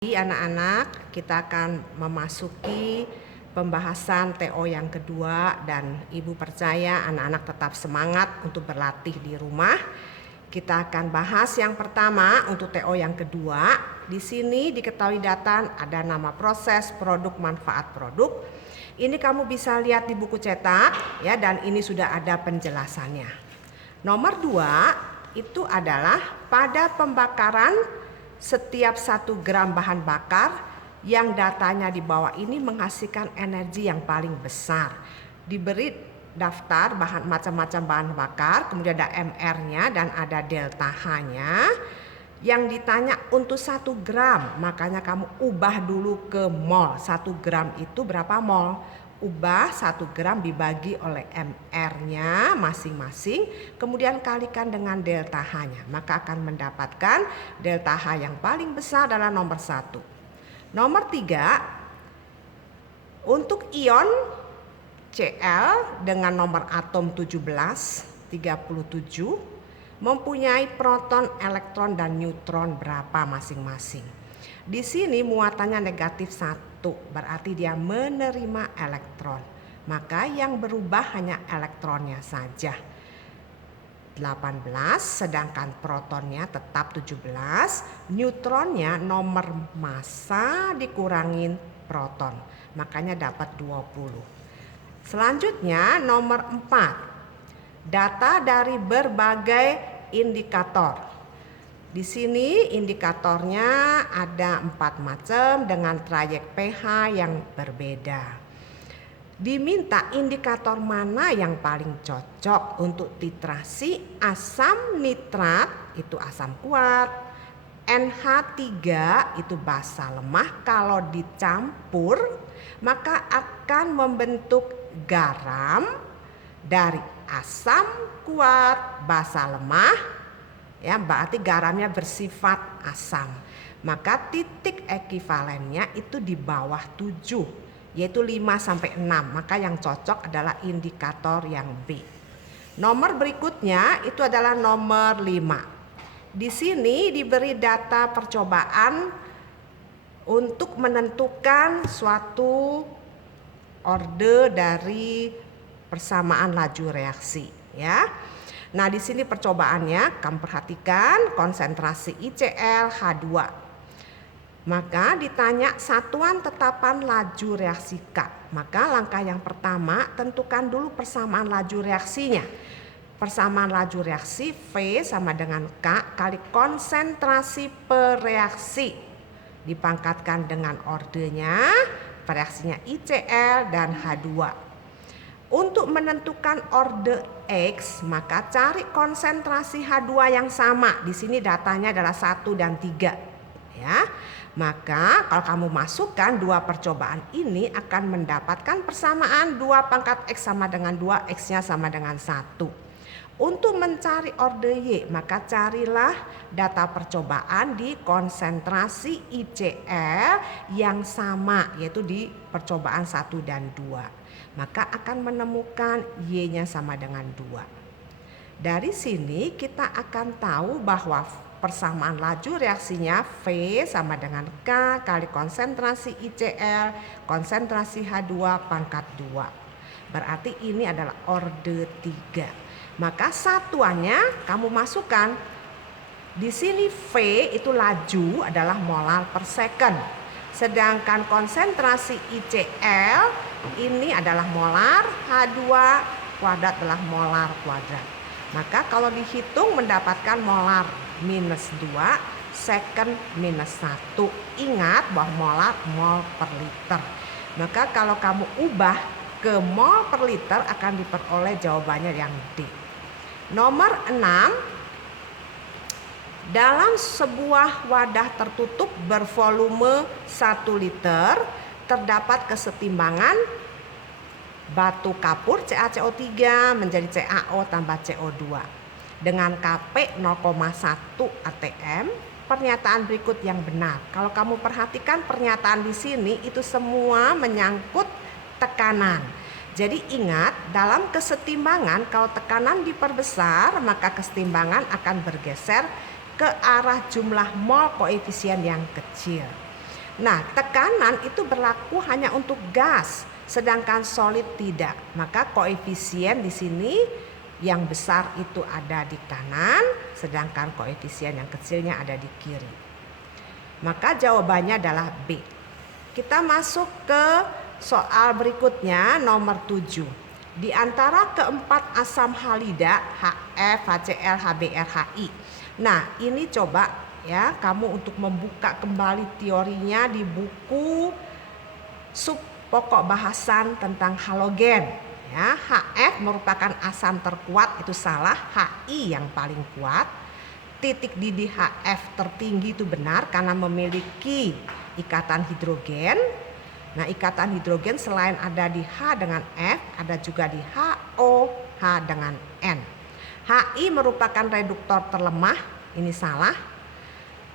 Anak-anak, kita akan memasuki pembahasan TO yang kedua dan Ibu percaya anak-anak tetap semangat untuk berlatih di rumah. Kita akan bahas yang pertama untuk TO yang kedua. Di sini diketahui data ada nama proses, produk, manfaat produk. Ini kamu bisa lihat di buku cetak ya, dan ini sudah ada penjelasannya. Nomor 2 itu adalah pada pembakaran setiap 1 gram bahan bakar yang datanya di bawah ini menghasilkan energi yang paling besar. Diberi daftar bahan macam-macam bahan bakar, kemudian ada MR-nya dan ada delta H-nya. Yang ditanya untuk 1 gram, makanya kamu ubah dulu ke mol. 1 gram itu berapa mol? Ubah 1 gram dibagi oleh MR-nya masing-masing, kemudian kalikan dengan delta H-nya. Maka akan mendapatkan delta H yang paling besar adalah nomor 1. Nomor 3, untuk ion Cl dengan nomor atom 1737 mempunyai proton, elektron, dan neutron berapa masing-masing. Di sini muatannya negatif 1, berarti dia menerima elektron. Maka yang berubah hanya elektronnya saja. 18, sedangkan protonnya tetap 17, neutronnya nomor massa dikurangin proton. Makanya dapat 20. Selanjutnya nomor 4, data dari berbagai indikator. Di sini indikatornya ada 4 macam dengan trayek pH yang berbeda. Diminta indikator mana yang paling cocok untuk titrasi asam nitrat, itu asam kuat, NH3 itu basa lemah. Kalau dicampur maka akan membentuk garam dari asam kuat basa lemah. Ya, berarti garamnya bersifat asam. Maka titik ekivalennya itu di bawah 7, yaitu 5 sampai 6. Maka yang cocok adalah indikator yang B. Nomor berikutnya itu adalah nomor 5. Di sini diberi data percobaan untuk menentukan suatu orde dari persamaan laju reaksi, ya. Nah, di sini percobaannya kamu perhatikan konsentrasi ICl H2. Maka ditanya satuan tetapan laju reaksi K. Maka langkah yang pertama tentukan dulu persamaan laju reaksinya. Persamaan laju reaksi V sama dengan K kali konsentrasi per reaksi. Dipangkatkan dengan ordenya, reaksinya ICl dan H2. Untuk menentukan orde X, maka cari konsentrasi H2 yang sama. Di sini datanya adalah 1 dan 3. Ya. Maka kalau kamu masukkan 2 percobaan ini akan mendapatkan persamaan 2 pangkat X sama dengan 2, X-nya sama dengan 1. Untuk mencari orde Y, maka carilah data percobaan di konsentrasi ICl yang sama, yaitu di percobaan 1 dan 2. Maka akan menemukan Y-nya sama dengan 2. Dari sini kita akan tahu bahwa persamaan laju reaksinya V sama dengan K kali konsentrasi ICl, konsentrasi H2 pangkat 2. Berarti ini adalah orde 3. Maka satuannya kamu masukkan. Di sini V itu laju adalah molar per second. Sedangkan konsentrasi ICl ini adalah molar, H2 kuadrat adalah molar kuadrat. Maka kalau dihitung mendapatkan molar minus 2, second minus 1. Ingat bahwa molar mol per liter. Maka kalau kamu ubah ke mol per liter akan diperoleh jawabannya yang D. Nomor 6, dalam sebuah wadah tertutup bervolume 1 liter terdapat kesetimbangan batu kapur CaCO3 menjadi CaO tambah CO2 dengan Kp 0,1 atm. Pernyataan berikut yang benar. Kalau kamu perhatikan pernyataan di sini itu semua menyangkut tekanan. Jadi ingat, dalam kesetimbangan kalau tekanan diperbesar maka kesetimbangan akan bergeser ke arah jumlah mol koefisien yang kecil. Nah, tekanan itu berlaku hanya untuk gas, sedangkan solid tidak. Maka koefisien di sini yang besar itu ada di kanan, sedangkan koefisien yang kecilnya ada di kiri. Maka jawabannya adalah B. Kita masuk ke soal berikutnya, nomor 7. Di antara keempat asam halida HF, HCl, HBr, HI. Nah, ini coba ya kamu untuk membuka kembali teorinya di buku sub pokok bahasan tentang halogen. Ya, HF merupakan asam terkuat, itu salah. HI yang paling kuat. Titik didih HF tertinggi itu benar karena memiliki ikatan hidrogen. Nah, ikatan hidrogen selain ada di H dengan F, ada juga di HO, H dengan N. HI merupakan reduktor terlemah, ini salah,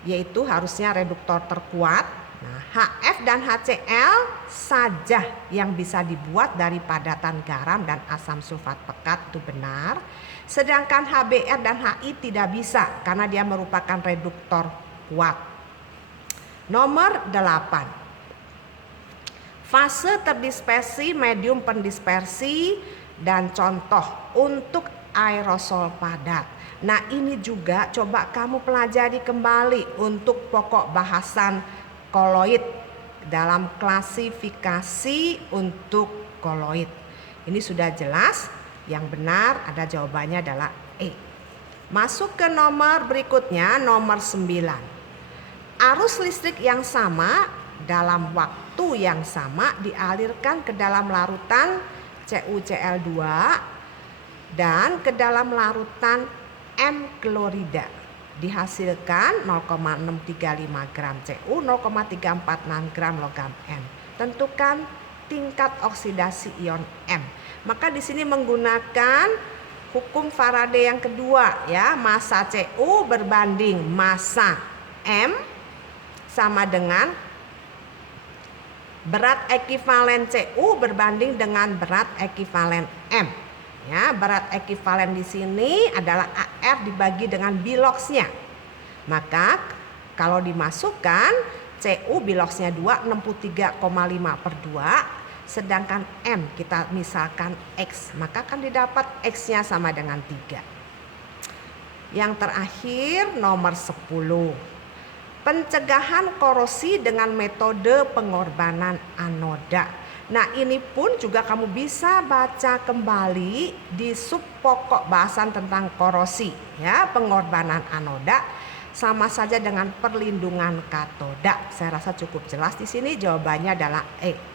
yaitu harusnya reduktor terkuat. Nah, HF dan HCl saja yang bisa dibuat dari padatan garam dan asam sulfat pekat, itu benar. Sedangkan HBr dan HI tidak bisa karena dia merupakan reduktor kuat. Nomor 8. Fase terdispersi, medium pendispersi, dan contoh untuk aerosol padat. Nah, ini juga coba kamu pelajari kembali untuk pokok bahasan koloid dalam klasifikasi untuk koloid. Ini sudah jelas, yang benar ada jawabannya adalah E. Masuk ke nomor berikutnya, nomor 9. Arus listrik yang sama dalam waktu yang sama dialirkan ke dalam larutan CuCl2 dan ke dalam larutan M klorida. Dihasilkan 0,635 gram Cu, 0,346 gram logam M. Tentukan tingkat oksidasi ion M. Maka di sini menggunakan hukum Faraday yang kedua ya, massa Cu berbanding massa M sama dengan berat ekivalen Cu berbanding dengan berat ekivalen M. Ya, berat ekivalen di sini adalah AR dibagi dengan biloxnya. Maka kalau dimasukkan Cu biloxnya 2, 63,5 per 2. Sedangkan M kita misalkan X, maka akan didapat X-nya sama dengan 3. Yang terakhir nomor 10. Pencegahan korosi dengan metode pengorbanan anoda. Nah, ini pun juga kamu bisa baca kembali di sub pokok bahasan tentang korosi ya, pengorbanan anoda sama saja dengan perlindungan katoda. Saya rasa cukup jelas di sini, jawabannya adalah E.